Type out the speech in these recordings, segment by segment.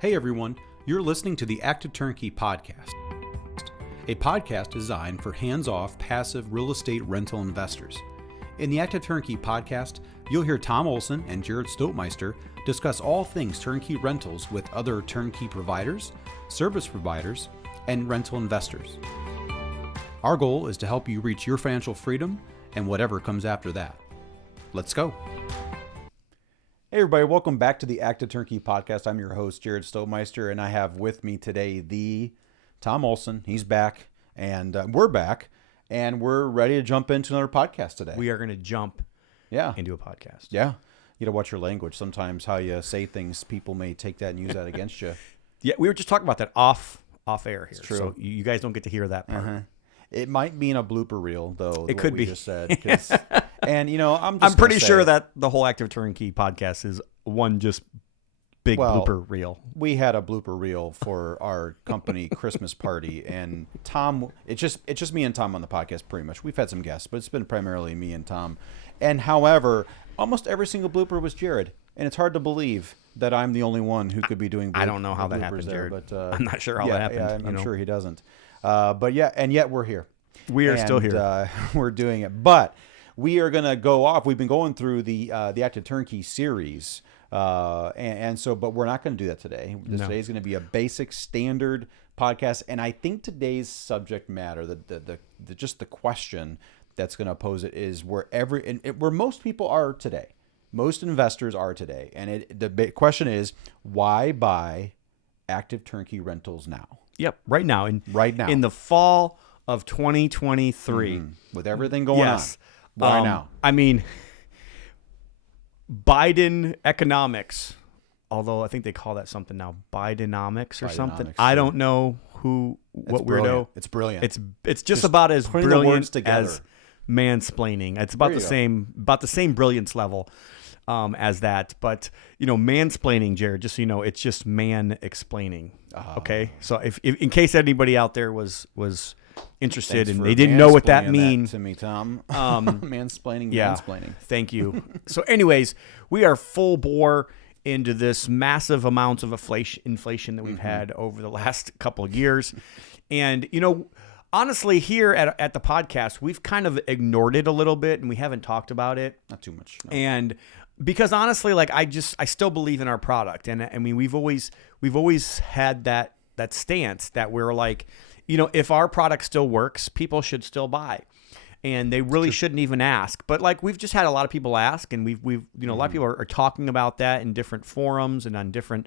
Hey everyone, you're listening to the Active Turnkey podcast, a podcast designed for hands-off, passive real estate rental investors. In the Active Turnkey podcast, you'll hear Tom Olson and Jared Stoltmeister discuss all things turnkey rentals with other turnkey providers, service providers, and rental investors. Our goal is to help you reach your financial freedom and whatever comes after that. Let's go. Hey everybody, welcome back to the Active Turnkey podcast. I'm your host, Jared Stoltmeister, and I have with me today the Tom Olson. He's back, and we're back, and we're ready to jump into another podcast today. We are going to jump into a podcast. Yeah. You got to watch your language. Sometimes how you say things, people may take that and use that against you. Yeah, we were just talking about that off air here. It's true. So you guys don't get to hear that part. Uh-huh. It might be in a blooper reel, though. It could be. Just said, and you know, I'm pretty sure that the whole Active Turnkey podcast is one just big blooper reel. We had a blooper reel for our company Christmas party, and Tom. It's just me and Tom on the podcast, pretty much. We've had some guests, but it's been primarily me and Tom. And however, almost every single blooper was Jared, and it's hard to believe that I'm the only one who could be doing. I don't know how that happened, Jared. But I'm not sure how that happened. Yeah, I'm sure he doesn't. But yeah, and yet we're here. We are still here. We're doing it, but we are going to go off. We've been going through the Active Turnkey series, and so, but we're not going to do that today. Today's going to be a basic standard podcast, and I think today's subject matter, the just the question that's going to pose it is where most people are today, most investors are today, and the question is why buy Active Turnkey rentals now? Yep, right now in the fall of 2023, with everything going on. Why now? I mean, Biden economics, although I think they call that something now, Bidenomics or something. I don't know what weirdo. It's brilliant. It's just about as brilliant as mansplaining. It's about the same brilliance level as that. But mansplaining, Jared, just so you know, it's just man explaining. Okay, so if in case anybody out there was interested and they didn't know what that means to me, Tom, mansplaining. Thank you. So anyways, we are full bore into this massive amounts of inflation that we've had over the last couple of years. And honestly, here at the podcast, we've kind of ignored it a little bit and we haven't talked about it. Not too much. No. And because honestly, like I still believe in our product. And I mean, we've always had that stance that we're like, if our product still works, people should still buy. And they really shouldn't even ask. But like we've just had a lot of people ask, and we've a lot of people are talking about that in different forums and on different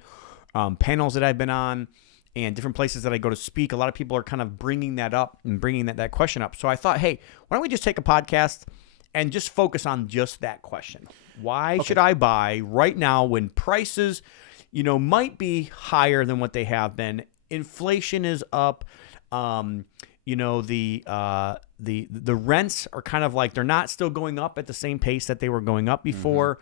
panels that I've been on and different places that I go to speak. A lot of people are kind of bringing that up and bringing that question up. So I thought, hey, why don't we just take a podcast and just focus on just that question? Why should I buy right now when prices, might be higher than what they have been? Inflation is up. The rents are kind of like they're not still going up at the same pace that they were going up before.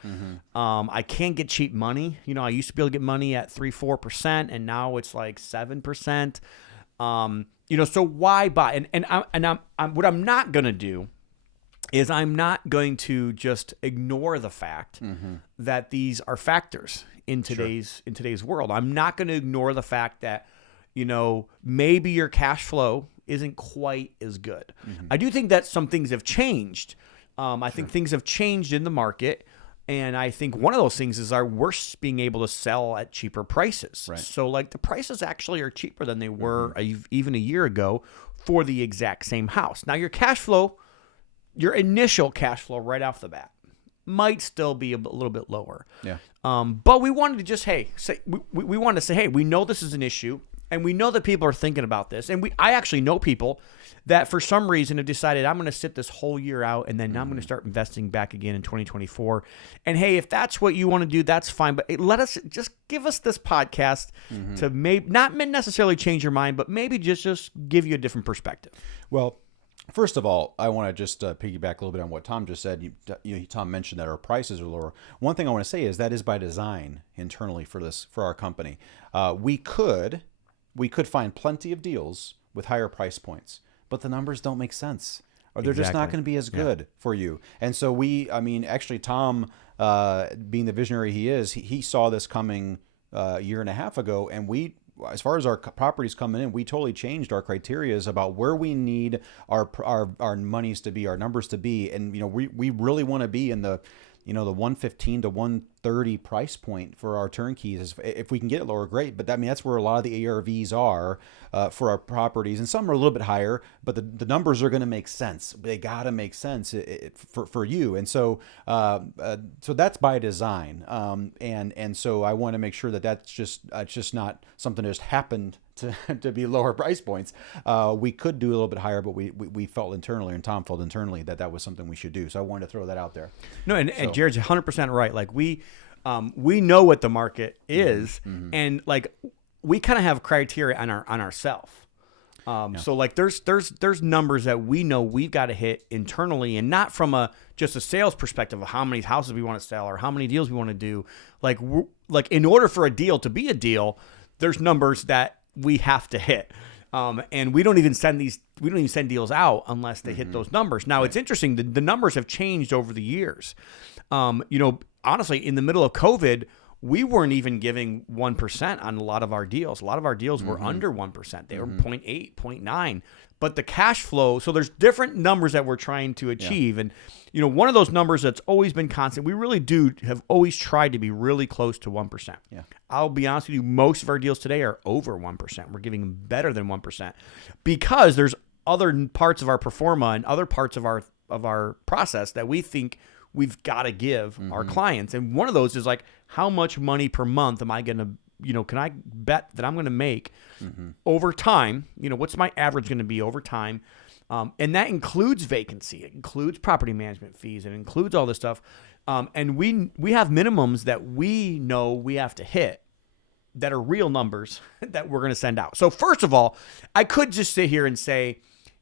I can't get cheap money. I used to be able to get money at 3-4%, and now it's like 7%. So why buy? I'm what I'm not gonna do is I'm not going to just ignore the fact that these are factors in today's world. I'm not going to ignore the fact that maybe your cash flow isn't quite as good. I do think that some things have changed. I think things have changed in the market. And I think one of those things is we're being able to sell at cheaper prices. Right. So like the prices actually are cheaper than they were even a year ago for the exact same house. Now your cash flow, your initial cash flow right off the bat might still be a little bit lower. Yeah. But we wanted to just, we wanted to say, hey, we know this is an issue. And we know that people are thinking about this. And I actually know people that for some reason have decided I'm going to sit this whole year out and then I'm going to start investing back again in 2024. And hey, if that's what you want to do, that's fine. But give us this podcast to maybe not necessarily change your mind, but maybe just give you a different perspective. Well, first of all, I want to just piggyback a little bit on what Tom just said. Tom mentioned that our prices are lower. One thing I want to say is that is by design internally for our company. We could find plenty of deals with higher price points, but the numbers don't make sense, or they're just not going to be as good for you. And so actually Tom, being the visionary he is, he saw this coming a year and a half ago, and as far as our properties coming in, we totally changed our criterias about where we need our monies to be, our numbers to be, and we really want to be in the the 115 to 130 price point for our turnkeys. If we can get it lower, great. But that's where a lot of the ARVs are for our properties, and some are a little bit higher. But the numbers are going to make sense. They got to make sense for you, and so that's by design. And so I want to make sure that's just not something that just happened to be lower price points. We could do a little bit higher, but we felt internally, and Tom felt internally, that was something we should do. So I wanted to throw that out there. No, and Jared's 100% right. Like we know what the market is, and like we kind of have criteria on ourselves. So like there's numbers that we know we've got to hit internally, and not from just a sales perspective of how many houses we want to sell or how many deals we want to do. Like in order for a deal to be a deal, there's numbers that we have to hit. And we don't even send deals out unless they hit those numbers. Now, it's interesting. The numbers have changed over the years. Honestly, in the middle of COVID, we weren't even giving 1% on a lot of our deals. A lot of our deals were under 1%. They were 0.8, 0.9. But the cash flow, so there's different numbers that we're trying to achieve. Yeah. And, one of those numbers that's always been constant, we really have always tried to be really close to 1%. Yeah. I'll be honest with you, most of our deals today are over 1%. We're giving them better than 1% because there's other parts of our pro forma and other parts of our process that we think we've got to give our clients. And one of those is like, how much money per month am I going to, can I bet that I'm going to make over time? What's my average going to be over time? And that includes vacancy. It includes property management fees. It includes all this stuff. And we have minimums that we know we have to hit that are real numbers that we're going to send out. So first of all, I could just sit here and say,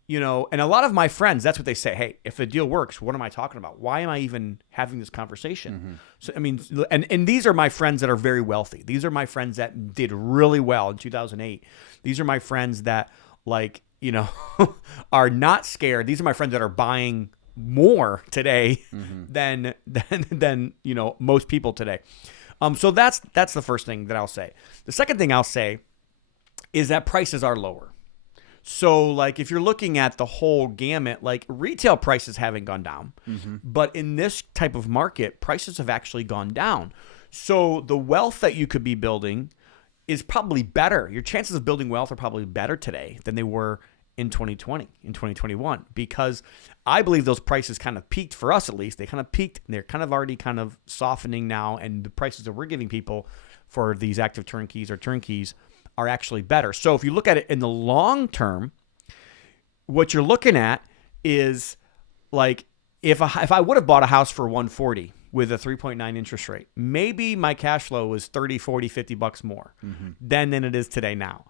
and a lot of my friends, that's what they say. Hey, if the deal works, what am I talking about? Why am I even having this conversation? So, and these are my friends that are very wealthy. These are my friends that did really well in 2008. These are my friends that are not scared. These are my friends that are buying more today than most people today. So that's the first thing that I'll say. The second thing I'll say is that prices are lower. So, like, if you're looking at the whole gamut, like, retail prices haven't gone down. But in this type of market, prices have actually gone down. So the wealth that you could be building is probably better. Your chances of building wealth are probably better today than they were in 2020, in 2021, because I believe those prices kind of peaked, for us at least. They kind of peaked, and they're kind of already kind of softening now, and the prices that we're giving people for these active turnkeys or turnkeys are actually better. So if you look at it in the long term, what you're looking at is like if I would have bought a house for 140 with a 3.9 interest rate, maybe my cash flow was 30, 40, 50 bucks more than it is today now.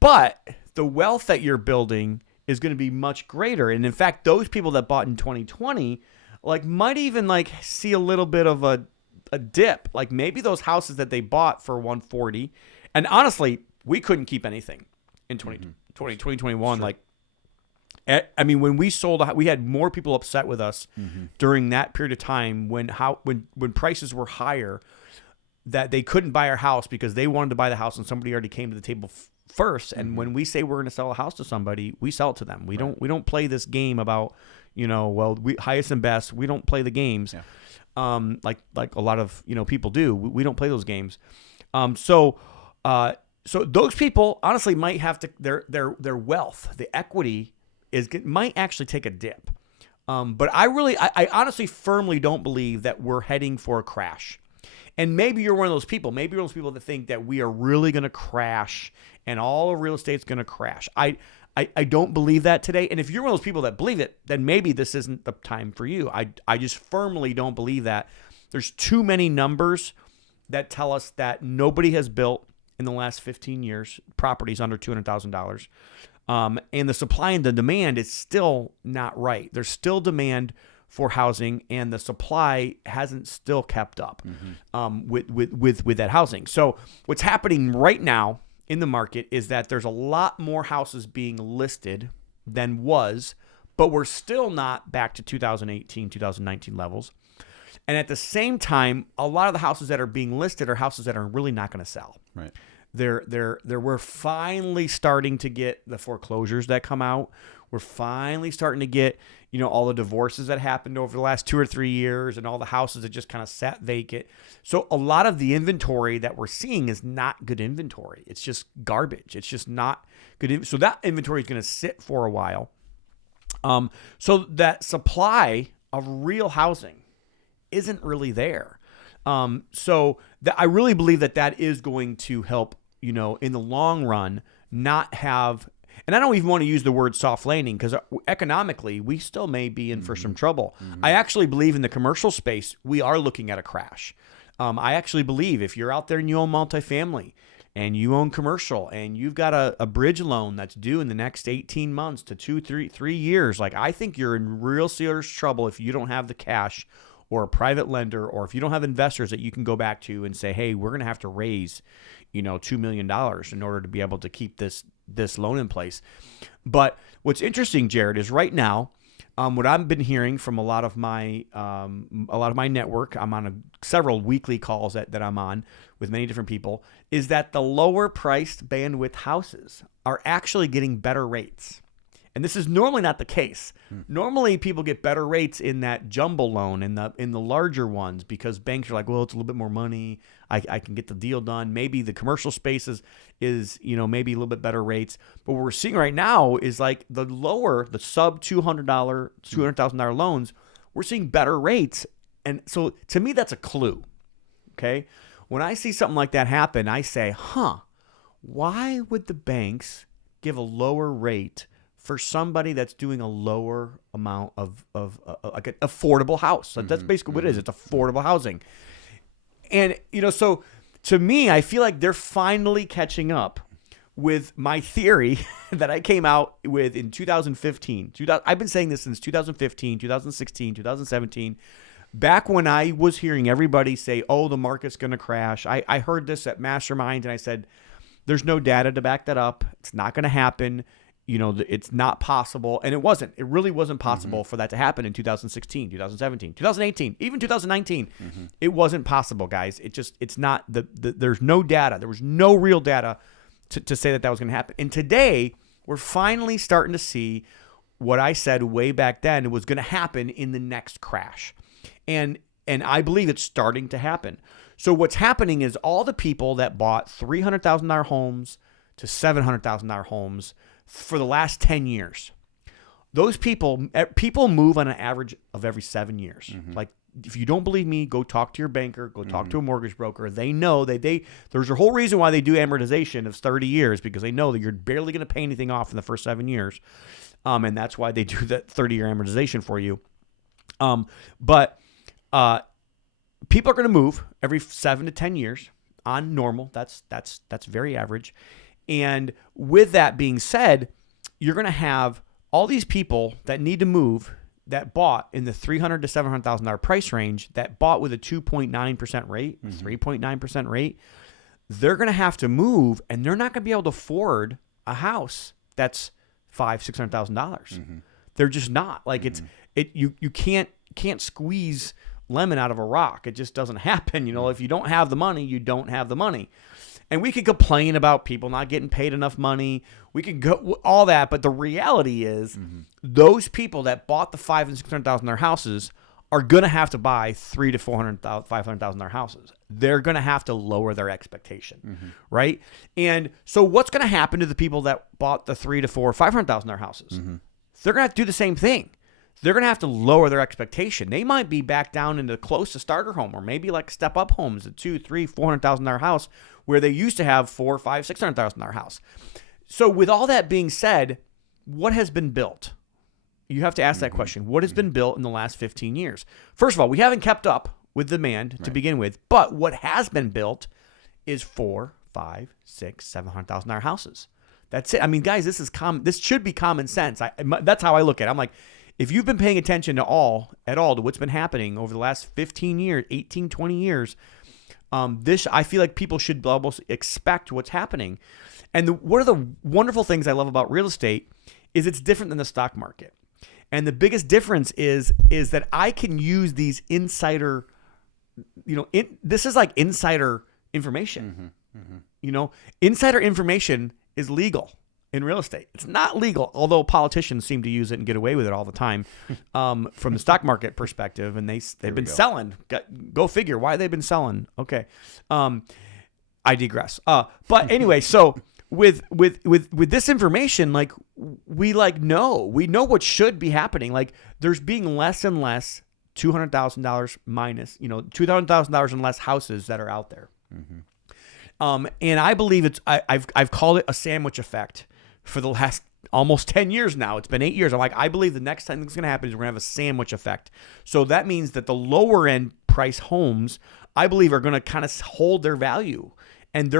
But the wealth that you're building is going to be much greater. And in fact, those people that bought in 2020 might even see a little bit of a dip. Like maybe those houses that they bought for 140. And honestly, we couldn't keep anything in 2021. Sure. When we sold, we had more people upset with us during that period of time when prices were higher, that they couldn't buy our house because they wanted to buy the house and somebody already came to the table first. And when we say we're going to sell a house to somebody, we sell it to them. We don't play this game about, we highest and best. We don't play the games like a lot of people do. We don't play those games. So those people honestly might have to their wealth, the equity might actually take a dip. But I honestly firmly don't believe that we're heading for a crash. And maybe you're one of those people. Maybe you're one of those people that think that we are really going to crash and all of real estate's going to crash. I don't believe that today. And if you're one of those people that believe it, then maybe this isn't the time for you. I just firmly don't believe that. There's too many numbers that tell us that nobody has built in the last 15 years properties under $200,000. And the supply and the demand is still not right. There's still demand for housing, and the supply hasn't still kept up with that housing. So what's happening right now in the market is that there's a lot more houses being listed than was, but we're still not back to 2018, 2019 levels. And at the same time, a lot of the houses that are being listed are houses that are really not going to sell. Right. We're finally starting to get the foreclosures that come out. We're finally starting to get, all the divorces that happened over the last 2 or 3 years and all the houses that just kind of sat vacant. So a lot of the inventory that we're seeing is not good inventory. It's just garbage. It's just not good. So that inventory is going to sit for a while. So that supply of real housing isn't really there. I really believe that is going to help, in the long run, not have, and I don't even want to use the word soft landing because economically we still may be in for some trouble. I actually believe in the commercial space, we are looking at a crash. I actually believe if you're out there and you own multifamily and you own commercial and you've got a bridge loan that's due in the next 18 months to 3 years, like I think you're in real serious trouble if you don't have the cash or a private lender, or if you don't have investors that you can go back to and say, hey, we're going to have to raise, $2 million in order to be able to keep this loan in place. But what's interesting, Jared, is right now, what I've been hearing from a lot of my network, I'm on several weekly calls that I'm on with many different people, is that the lower priced bandwidth houses are actually getting better rates. And this is normally not the case. Normally, people get better rates in that jumbo loan, in the larger ones, because banks are like, well, it's a little bit more money. I can get the deal done. Maybe the commercial space is maybe a little bit better rates. But what we're seeing right now is like the sub $200,000 loans, we're seeing better rates. And so to me, that's a clue. Okay. When I see something like that happen, I say, why would the banks give a lower rate for somebody that's doing a lower amount of like an affordable house? So that's basically what it is. It's affordable housing. And, so to me, I feel like they're finally catching up with my theory that I came out with in 2015. I've been saying this since 2015, 2016, 2017. Back when I was hearing everybody say, oh, the market's going to crash. I heard this at Mastermind and I said, there's no data to back that up. It's not going to happen. It's not possible. And it wasn't. It really wasn't possible for that to happen in 2016, 2017, 2018, even 2019. It wasn't possible, guys. It's not, there's no data. There was no real data to say that was going to happen. And today, we're finally starting to see what I said way back then was going to happen in the next crash. And I believe it's starting to happen. So what's happening is all the people that bought $300,000 homes to $700,000 homes for the last 10 years, those people move on an average of every 7 years. Like, if you don't believe me, go talk to your banker, go talk to a mortgage broker. They know there's a whole reason why they do amortization of 30 years, because they know that you're barely going to pay anything off in the first 7 years. And that's why they do that 30-year amortization for you. But people are going to move every 7 to 10 years on normal. That's very average. And with that being said, you're going to have all these people that need to move that bought in the $300,000 to $700,000 price range, that bought with a 2.9% rate, 3.9% rate. They're going to have to move, and they're not going to be able to afford a house that's $600,000. They're just not. Like you can't squeeze lemon out of a rock. It just doesn't happen. If you don't have the money, you don't have the money. And we could complain about people not getting paid enough money. We could go all that, but the reality is, those people that bought the $500,000 and $600,000 houses are going to have to buy $300,000 to $500,000 houses. They're going to have to lower their expectation, right? And so, what's going to happen to the people that bought the $300,000 to $500,000 houses? They're going to have to do the same thing. They're going to have to lower their expectation. They might be back down into close to starter home, or maybe like step up homes, a $200,000, $300,000, $400,000 house, where they used to have $400,000, $500,000, $600,000 house. So with all that being said, what has been built? You have to ask that question. What has been built in the last 15 years? First of all, we haven't kept up with demand to begin with, but what has been built is $400,000, $500,000, $600,000, $700,000 houses. That's it. I mean, guys, this should be common sense. That's how I look at it. I'm like, if you've been paying attention at all to what's been happening over the last 15 years, 18, 20 years, I feel like people should almost expect what's happening. And one of the wonderful things I love about real estate is it's different than the stock market. And the biggest difference is that I can use these insider, this is like insider information. Insider information is legal in real estate. It's not legal, although politicians seem to use it and get away with it all the time from the stock market perspective. And they've been selling. Go figure why they've been selling. Okay. I digress. But anyway, so with this information, like we know what should be happening. Like there's being less and less $200,000 minus, $200,000 and less houses that are out there. And I believe I've called it a sandwich effect for the last almost 10 years now. It's been 8 years. I'm like, I believe the next time that's going to happen is we're going to have a sandwich effect. So that means that the lower end price homes, I believe, are going to kind of hold their value. And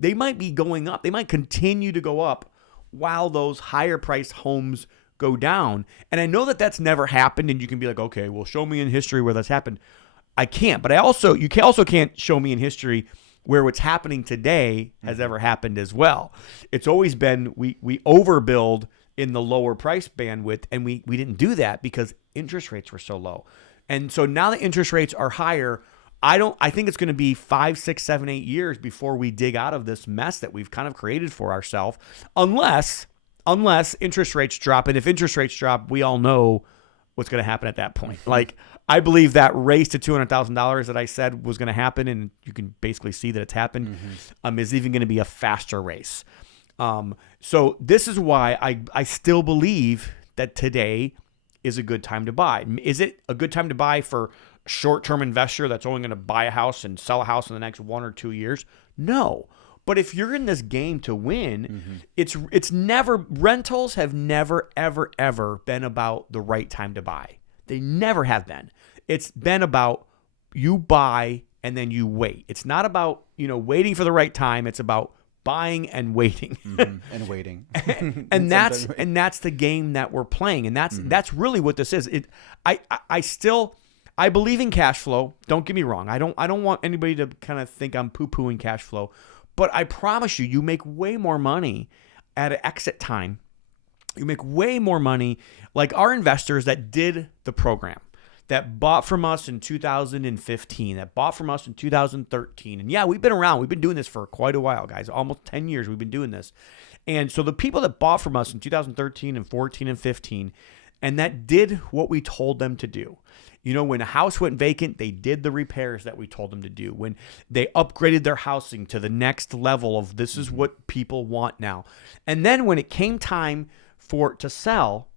they might be going up. They might continue to go up while those higher priced homes go down. And I know that that's never happened. And you can be like, okay, well, show me in history where that's happened. I can't. But you also can't show me in history where what's happening today has ever happened as well. It's always been we overbuild in the lower price bandwidth, and we didn't do that because interest rates were so low. And so now the interest rates are higher. I think it's going to be 5, 6, 7, 8 years before we dig out of this mess that we've kind of created for ourselves, unless interest rates drop. And if interest rates drop, we all know what's going to happen at that point. Like, I believe that race to $200,000 that I said was going to happen, and you can basically see that it's happened, is even going to be a faster race. So this is why I still believe that today is a good time to buy. Is it a good time to buy for a short-term investor that's only going to buy a house and sell a house in the next 1 or 2 years? No. But if you're in this game to win, it's never, rentals have never, ever, ever been about the right time to buy. They never have been. It's been about you buy and then you wait. It's not about, waiting for the right time. It's about buying and waiting. And waiting. and that's the game that we're playing. And that's really what this is. I believe in cash flow. Don't get me wrong. I don't want anybody to kind of think I'm poo-pooing cash flow. But I promise you make way more money at an exit time. You make way more money, like our investors that did the program, that bought from us in 2015, that bought from us in 2013. And yeah, we've been around. We've been doing this for quite a while, guys. Almost 10 years we've been doing this. And so the people that bought from us in 2013 and 14 and 15, and that did what we told them to do. When a house went vacant, they did the repairs that we told them to do. When they upgraded their housing to the next level of this is what people want now. And then when it came time for it to sell,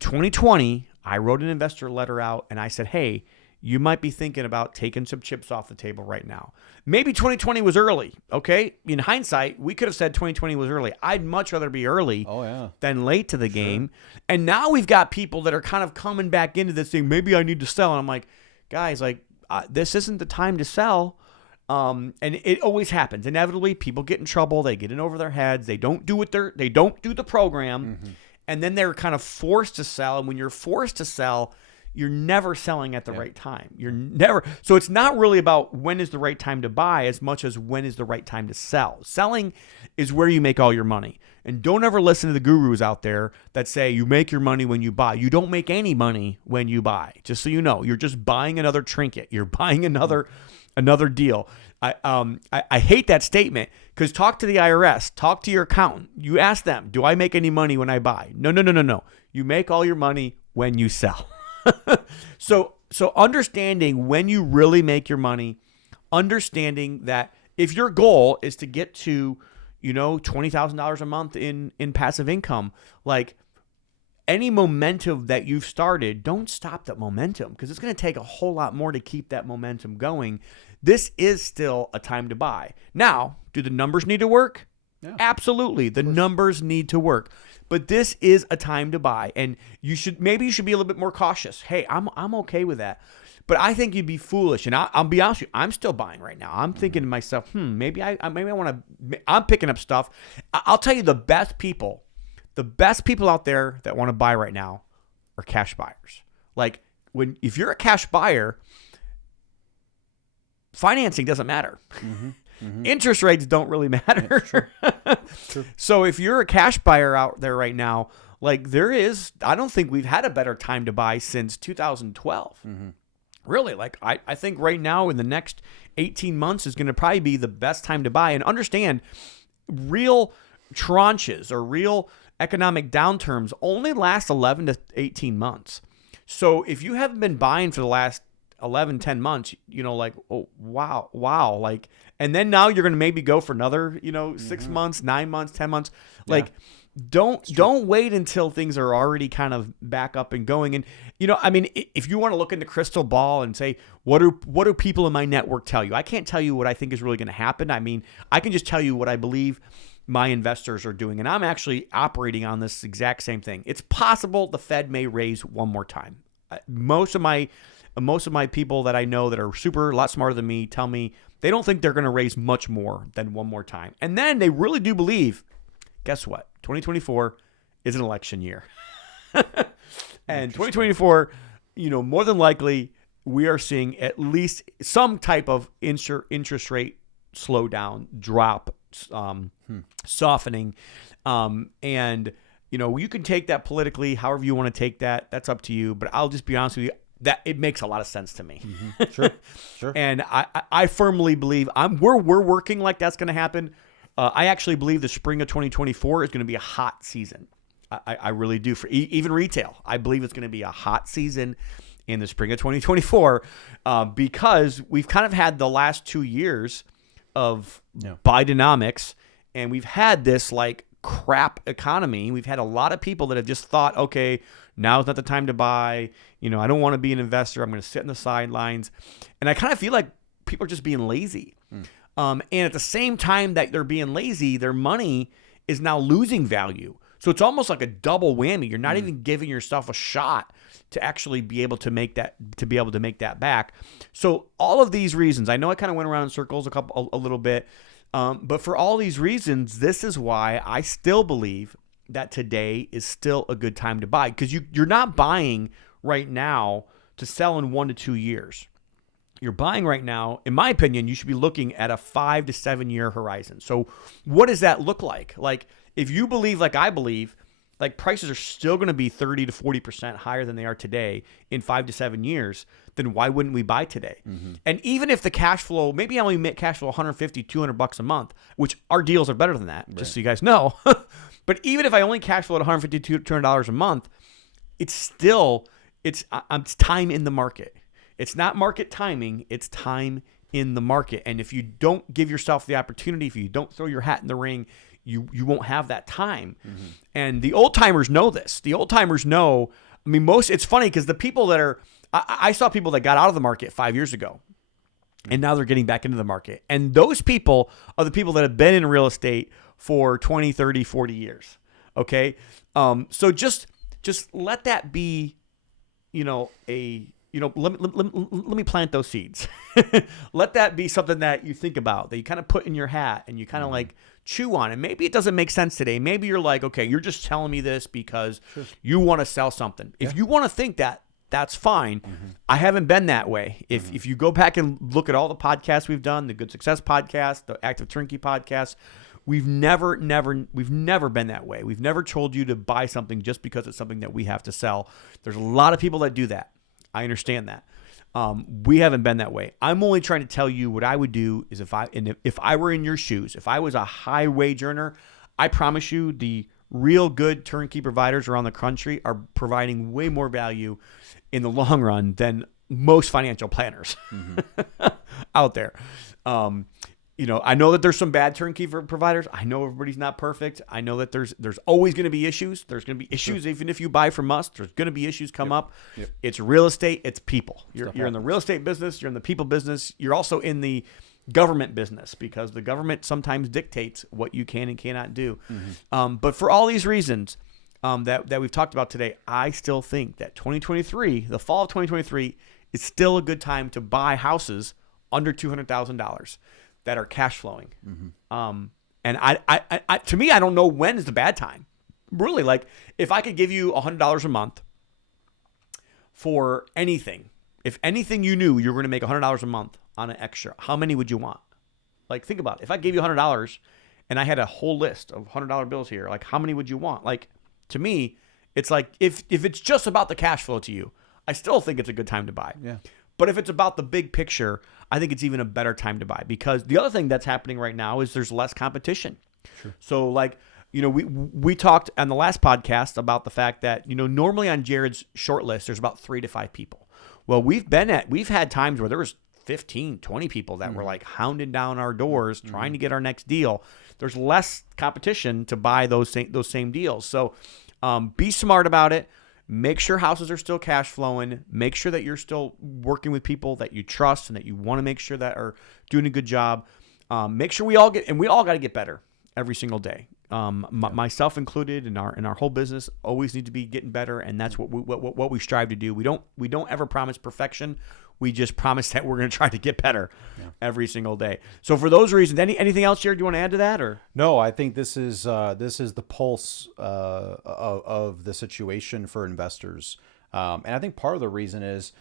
2020, I wrote an investor letter out and I said, hey, you might be thinking about taking some chips off the table right now. Maybe 2020 was early, okay? In hindsight, we could have said 2020 was early. I'd much rather be early than late to the game. And now we've got people that are kind of coming back into this thing, maybe I need to sell. And I'm like, guys, this isn't the time to sell. And it always happens. Inevitably, people get in trouble. They get in over their heads. They don't do the program. And then they're kind of forced to sell. And when you're forced to sell, you're never selling at the right time. So it's not really about when is the right time to buy as much as when is the right time to sell. Selling is where you make all your money. And don't ever listen to the gurus out there that say you make your money when you buy. You don't make any money when you buy. Just so you know, you're just buying another trinket. You're buying another deal. I hate that statement because talk to the IRS, talk to your accountant. You ask them, do I make any money when I buy? No. You make all your money when you sell. So understanding when you really make your money, understanding that if your goal is to get to, $20,000 a month in passive income, like any momentum that you've started, don't stop that momentum because it's going to take a whole lot more to keep that momentum going. This is still a time to buy. Now, do the numbers need to work? Yeah. Absolutely. The numbers need to work. But this is a time to buy, and you should be a little bit more cautious. Hey, I'm okay with that. But I think you'd be foolish, and I'll be honest with you, I'm still buying right now. I'm thinking to myself, maybe I want to. I'm picking up stuff. I'll tell you, the best people out there that want to buy right now are cash buyers. Like if you're a cash buyer, financing doesn't matter. Interest rates don't really matter. True. So if you're a cash buyer out there right now, Like I don't think we've had a better time to buy since 2012. Really, like I think right now in the next 18 months is going to probably be the best time to buy. And understand, real tranches or real economic downturns only last 11 to 18 months. So if you haven't been buying for the last 11, 10 months, like, oh, wow. Like, and then now you're going to maybe go for another, 6 months, 9 months, 10 months. Like, don't wait until things are already kind of back up and going. And, if you want to look in the crystal ball and say, what do people in my network tell you? I can't tell you what I think is really going to happen. I mean, I can just tell you what I believe my investors are doing. And I'm actually operating on this exact same thing. It's possible the Fed may raise one more time. Most of my people that I know that are a lot smarter than me tell me they don't think they're going to raise much more than one more time. And then they really do believe, guess what? 2024 is an election year. And 2024, more than likely, we are seeing at least some type of interest rate slowdown, drop, softening. And, you can take that politically, however you want to take that. That's up to you. But I'll just be honest with you, that it makes a lot of sense to me. Sure. And I firmly believe we're working like that's going to happen. I actually believe the spring of 2024 is going to be a hot season. I really do. For even retail, I believe it's going to be a hot season in the spring of 2024 because we've kind of had the last 2 years of Bidenomics, and we've had this like crap economy. We've had a lot of people that have just thought, okay, now's not the time to buy. I don't want to be an investor. I'm going to sit in the sidelines. And I kind of feel like people are just being lazy. And at the same time that they're being lazy, their money is now losing value. So it's almost like a double whammy. You're not even giving yourself a shot to actually be able to make that back. So all of these reasons, I know I kind of went around in circles a little bit, but for all these reasons, this is why I still believe that today is still a good time to buy, because you're not buying right now to sell in 1 to 2 years. You're buying right now, in my opinion, you should be looking at a 5 to 7 year horizon. So what does that look like? Like, if you believe like I believe, like prices are still going to be 30 to 40% higher than they are today in 5 to 7 years, then why wouldn't we buy today? And even if the cash flow, maybe I only make cash flow $150, $200 a month, which our deals are better than that, just so you guys know. But even if I only cash flow at $150, $200 a month, it's time in the market. It's not market timing, it's time in the market. And if you don't give yourself the opportunity, if you don't throw your hat in the ring, you won't have that time. And the old timers know this. The old timers know, it's funny because the people that are, I saw people that got out of the market 5 years ago and now they're getting back into the market. And those people are the people that have been in real estate for 20, 30, 40 years. Okay. So just let that be, let me plant those seeds. Let that be something that you think about, that you kind of put in your hat and you kind of like chew on. And maybe it doesn't make sense today. Maybe you're like, okay, you're just telling me this because you want to sell something. If you want to think that, that's fine. I haven't been that way. If you go back and look at all the podcasts we've done, the Good Success podcast, the Active Turnkey podcast, we've never been that way. We've never told you to buy something just because it's something that we have to sell. There's a lot of people that do that. I understand that. We haven't been that way. I'm only trying to tell you what I would do is if I were in your shoes, if I was a high wage earner, I promise you the real good turnkey providers around the country are providing way more value in the long run than most financial planners out there. I know that there's some bad turnkey providers. I know everybody's not perfect. I know that there's always going to be issues. There's going to be issues even if you buy from us. There's going to be issues come up. It's real estate. It's people. You're in the real estate business. You're in the people business. You're also in the government business because the government sometimes dictates what you can and cannot do. But for all these reasons that we've talked about today, I still think that 2023, the fall of 2023, is still a good time to buy houses under $200,000 that are cash flowing. And I to me, I don't know when is the bad time. Really, like if I could give you $100 a month for anything, if anything you knew you were going to make $100 a month on an extra, how many would you want? Like think about it. If I gave you $100 and I had a whole list of $100 bills here, like how many would you want? Like to me, It's like if it's just about the cash flow to you, I still think it's a good time to buy. Yeah. But if it's about the big picture, I think it's even a better time to buy, because the other thing that's happening right now is there's less competition. Sure. So like, we talked on the last podcast about the fact that, normally on Jared's short list, there's about 3 to 5 people. Well, we've had times where there was 15, 20 people that were like hounding down our doors trying to get our next deal. There's less competition to buy those same deals. So be smart about it. Make sure houses are still cash flowing. Make sure that you're still working with people that you trust and that you want to make sure that are doing a good job. Make sure we all got to get better every single day. Myself included, in our whole business, always need to be getting better, and that's what we strive to do. We don't ever promise perfection. We just promise that we're going to try to get better every single day. So for those reasons, anything else, Jared, you want to add to that, or? No, I think this is the pulse of the situation for investors, and I think part of the reason is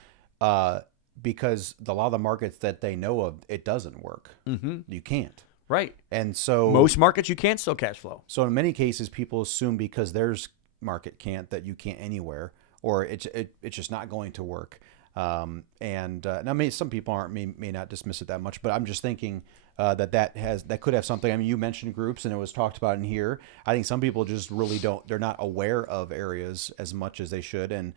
because a lot of the markets that they know of, it doesn't work. Mm-hmm. You can't. Right. And so most markets you can't still cash flow. So in many cases, people assume because theirs market can't, that you can't anywhere, or it's just not going to work. Now, some people may not dismiss it that much, but I'm just thinking that could have something. I mean, you mentioned groups, and it was talked about in here. I think some people just really they're not aware of areas as much as they should and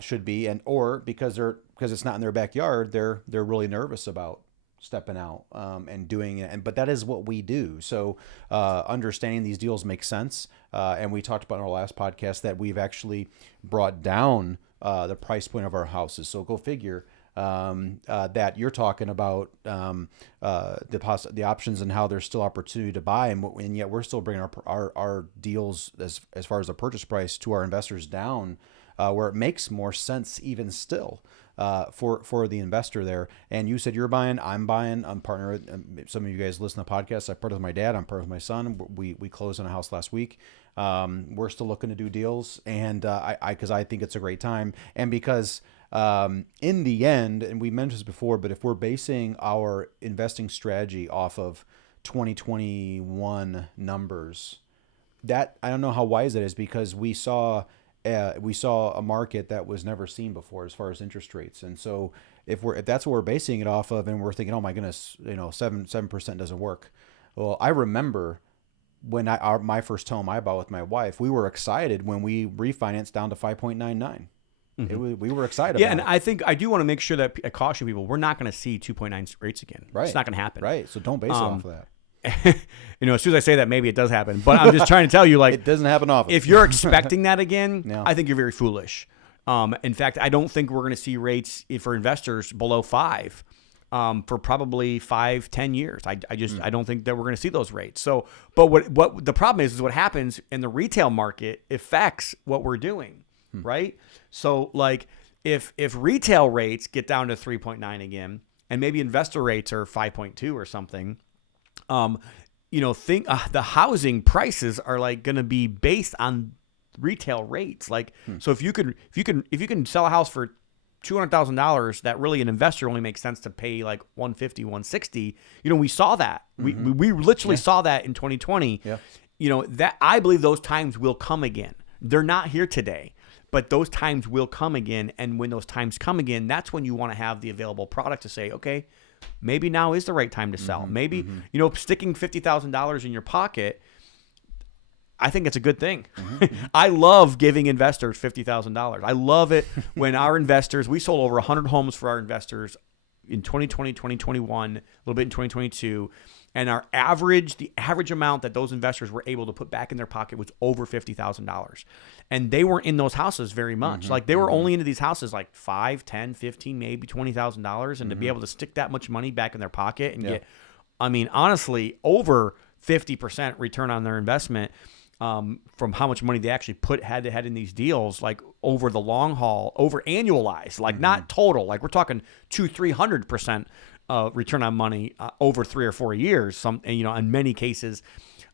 should be, or because it's not in their backyard, they're really nervous about stepping out and doing it. But that is what we do. So understanding these deals makes sense. And we talked about in our last podcast that we've actually brought down the price point of our houses. So go figure that you're talking about the options and how there's still opportunity to buy, and yet we're still bringing our deals as far as the purchase price to our investors down, where it makes more sense even still for the investor there. And you said you're buying, I'm buying, I'm partnering. Some of you guys listen to podcasts. I partnered with my dad. I'm partnered with my son. We closed on a house last week. We're still looking to do deals, and because I think it's a great time, and because in the end, and we mentioned this before, but if we're basing our investing strategy off of 2021 numbers, that I don't know how wise that is, because we saw a market that was never seen before as far as interest rates. And so if that's what we're basing it off of, and we're thinking, oh my goodness, 7% doesn't work. Well, I remember when my first home I bought with my wife, we were excited when we refinanced down to 5.99. Mm-hmm. We were excited. Yeah, and I think I do want to make sure that I caution people, we're not going to see 2.9 rates again. Right. It's not going to happen. Right. So don't base it off of that. As soon as I say that, maybe it does happen. But I'm just trying to tell you, like, it doesn't happen often. If you're expecting that again, No. I think you're very foolish. In fact, I don't think we're going to see rates for investors below 5 for probably 5-10 years. I don't think that we're going to see those rates. So, but what the problem is what happens in the retail market affects what we're doing, right? So, like, if retail rates get down to 3.9 again, and maybe investor rates are 5.2 or something, the housing prices are like going to be based on retail rates. Like, so if you can sell a house for $200,000, that really an investor only makes sense to pay like $150,000, $160,000. We saw that. Mm-hmm. We literally saw that in 2020. Yeah. That I believe those times will come again. They're not here today, but those times will come again. And when those times come again, that's when you want to have the available product to say, okay, maybe now is the right time to sell. Mm-hmm. Maybe, sticking $50,000 in your pocket, I think it's a good thing. Mm-hmm. I love giving investors $50,000. I love it when our investors, we sold over 100 homes for our investors in 2020, 2021, a little bit in 2022. And the average amount that those investors were able to put back in their pocket was over $50,000. And they weren't in those houses very much. Mm-hmm. Like, they were only into these houses like $5, $10, $15, maybe $20,000. And to be able to stick that much money back in their pocket and get, honestly, over 50% return on their investment from how much money they actually had in these deals, like over the long haul, over annualized, like not total, like we're talking 200-300% return on money over 3 or 4 years. In many cases,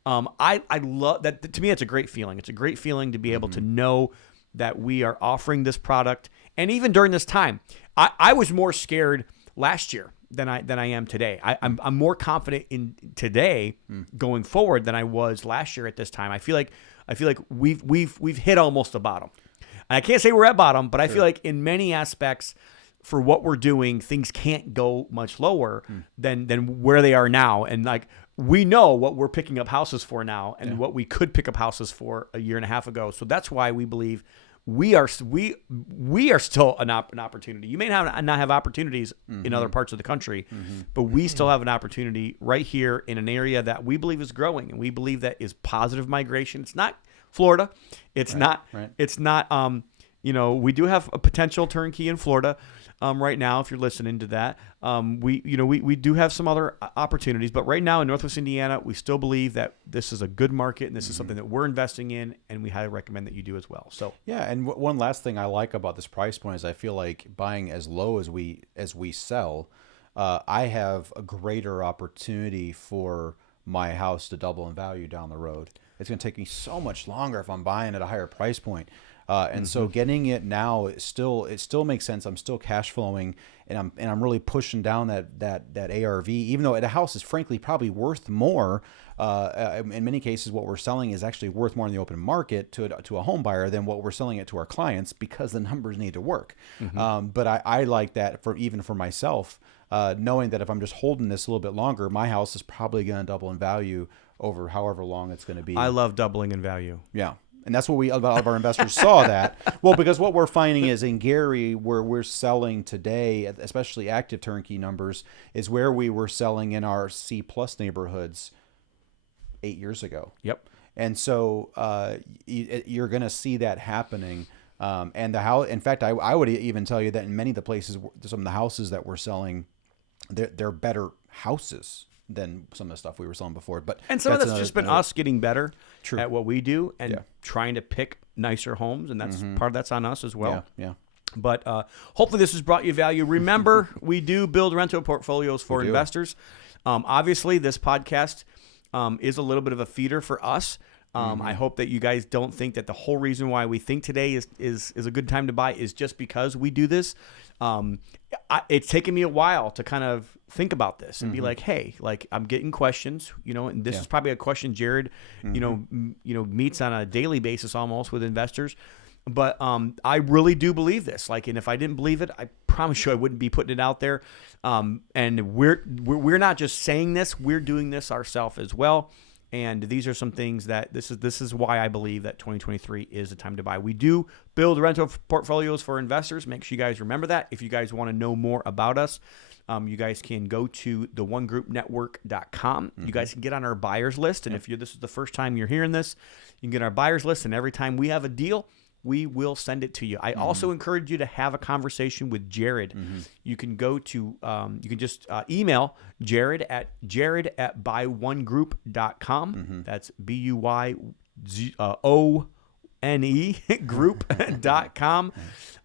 I love that. To me, it's a great feeling. It's a great feeling to be able to know that we are offering this product. And even during this time, I was more scared last year than I am today. I'm more confident in today going forward than I was last year at this time. I feel like I feel like we've hit almost the bottom. And I can't say we're at bottom, but I feel like in many aspects, for what we're doing, things can't go much lower than where they are now. And like, we know what we're picking up houses for now and what we could pick up houses for a year and a half ago. So that's why we believe we are still an opportunity. You may not have opportunities in other parts of the country, but we still have an opportunity right here in an area that we believe is growing, and we believe that is positive migration. It's not Florida. It's not. We do have a potential turnkey in Florida right now. If you're listening to that, we do have some other opportunities, but right now in Northwest Indiana, we still believe that this is a good market, and this is something that we're investing in, and we highly recommend that you do as well. So yeah, and one last thing I like about this price point is I feel like buying as low as we sell, I have a greater opportunity for my house to double in value down the road. It's going to take me so much longer if I'm buying at a higher price point. And so getting it now, it still makes sense. I'm still cash flowing, and I'm really pushing down that ARV, even though the house is frankly probably worth more. In many cases, what we're selling is actually worth more in the open market to a home buyer than what we're selling it to our clients, because the numbers need to work. But I like that for myself, knowing that if I'm just holding this a little bit longer, my house is probably going to double in value over however long it's going to be. I love doubling in value. Yeah. And that's what a lot of our investors saw that. Well, because what we're finding is in Gary, where we're selling today, especially active turnkey numbers, is where we were selling in our C+ neighborhoods 8 years ago. Yep. And so you're going to see that happening. And the house, in fact, I would even tell you that in many of the places, some of the houses that we're selling, they're better houses than some of the stuff we were selling before. And some of that's just been us getting better at what we do and Yeah. trying to pick nicer homes, and that's part of that's on us as well. Yeah. But hopefully this has brought you value. Remember, we do build rental portfolios for investors. Obviously, this podcast is a little bit of a feeder for us. I hope that you guys don't think that the whole reason why we think today is a good time to buy is just because we do this. It's taken me a while to kind of think about this and be like, hey, like I'm getting questions, and this is probably a question Jared, meets on a daily basis almost with investors. But I really do believe this. Like, and if I didn't believe it, I promise you I wouldn't be putting it out there. And we're not just saying this; we're doing this ourselves as well. And these are some things that this is why I believe that 2023 is the time to buy. We do build rental portfolios for investors. Make sure you guys remember that. If you guys want to know more about us, you guys can go to theonegroupnetwork.com. You guys can get on our buyers list. And if this is the first time you're hearing this, you can get our buyers list. And every time we have a deal, we will send it to you. I also encourage you to have a conversation with Jared. You can go to, you can just email Jared at buyonegroup.com. That's BUYONE group.com,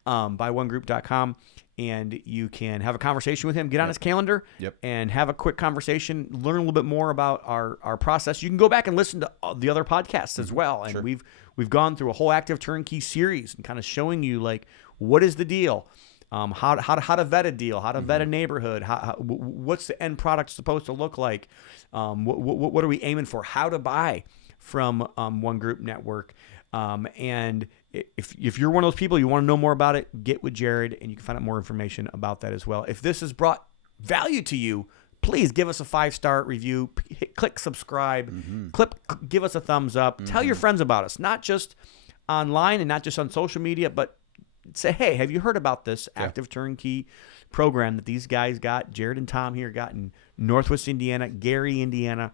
buyonegroup.com. And you can have a conversation with him, get on his calendar, and have a quick conversation, learn a little bit more about our process. You can go back and listen to the other podcasts as well. And we've gone through a whole active turnkey series and kind of showing you like what is the deal, how to vet a deal, how to vet a neighborhood, what's the end product supposed to look like, what are we aiming for, how to buy from One Group Network. And if you're one of those people, you want to know more about it, get with Jared, and you can find out more information about that as well. If this has brought value to you, please give us a 5-star review, click subscribe, give us a thumbs up, tell your friends about us, not just online and not just on social media, but say, hey, have you heard about this active turnkey program that these guys got, Jared and Tom here got in Northwest Indiana, Gary, Indiana,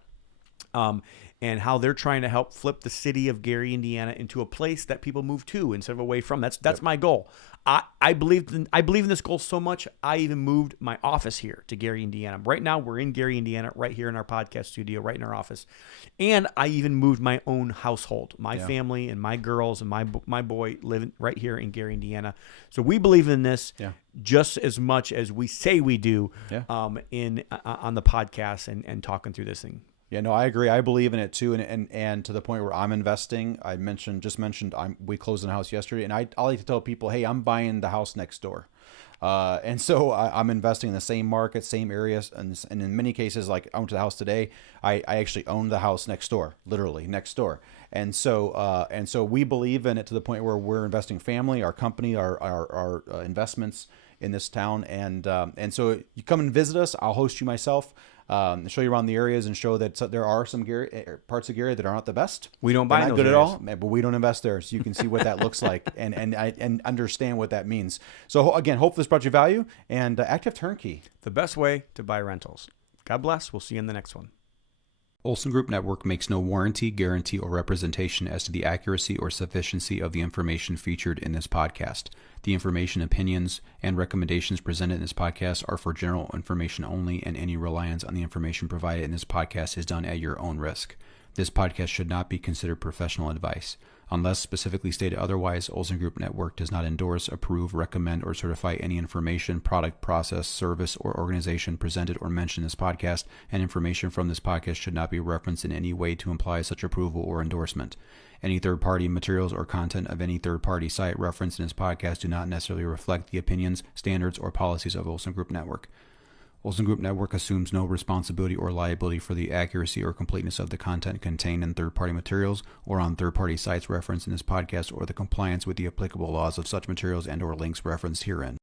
and how they're trying to help flip the city of Gary, Indiana into a place that people move to instead of away from. That's my goal. I believe in this goal so much, I even moved my office here to Gary, Indiana. Right now, we're in Gary, Indiana, right here in our podcast studio, right in our office. And I even moved my own household. My family and my girls and my boy live right here in Gary, Indiana. So we believe in this just as much as we say we do on the podcast and talking through this thing. Yeah, no, I agree. I believe in it too, and to the point where I'm investing. I mentioned we closed on a house yesterday, and I like to tell people, hey, I'm buying the house next door. And so I'm investing in the same market, same areas, and in many cases, like I went to the house today, I actually own the house next door, literally next door. And so we believe in it to the point where we're investing family, our company, our investments in this town. And so you come and visit us. I'll host you myself. Show you around the areas and show that there are some parts of Gary that are not the best. We don't buy They're not those good areas. at all, but we don't invest there. So you can see what that looks like and understand what that means. So again, hope this brought you value, and Active Turnkey. The best way to buy rentals. God bless. We'll see you in the next one. Olson Group Network makes no warranty, guarantee, or representation as to the accuracy or sufficiency of the information featured in this podcast. The information, opinions, and recommendations presented in this podcast are for general information only, and any reliance on the information provided in this podcast is done at your own risk. This podcast should not be considered professional advice. Unless specifically stated otherwise, Olson Group Network does not endorse, approve, recommend, or certify any information, product, process, service, or organization presented or mentioned in this podcast, and information from this podcast should not be referenced in any way to imply such approval or endorsement. Any third-party materials or content of any third-party site referenced in this podcast do not necessarily reflect the opinions, standards, or policies of Olson Group Network. Olson Group Network assumes no responsibility or liability for the accuracy or completeness of the content contained in third-party materials or on third-party sites referenced in this podcast, or the compliance with the applicable laws of such materials and/or links referenced herein.